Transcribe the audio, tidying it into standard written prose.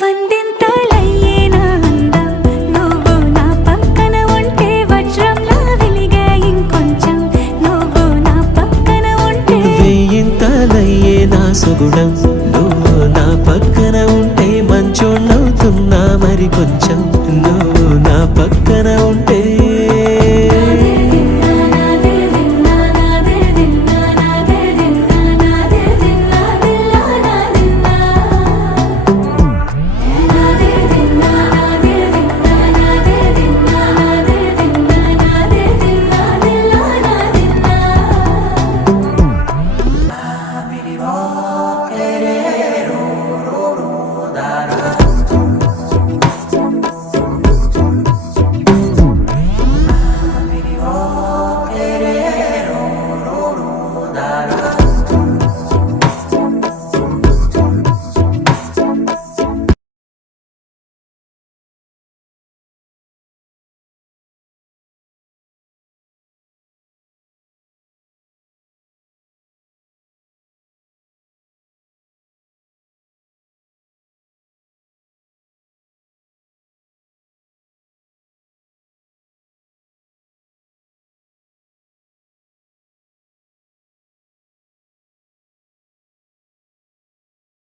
వందింతలయ్యేనా అందం నువ్వు నా పక్కన ఉంటే వజ్రంలా వెలిగే ఇంకొంచెం నువ్వు నా పక్కన ఉంటే వెయ్యింతలయ్యేనా సుగుణం నువ్వు నా పక్కన ఉంటే మంచోళ్ళవుతున్నా మరి కొంచెం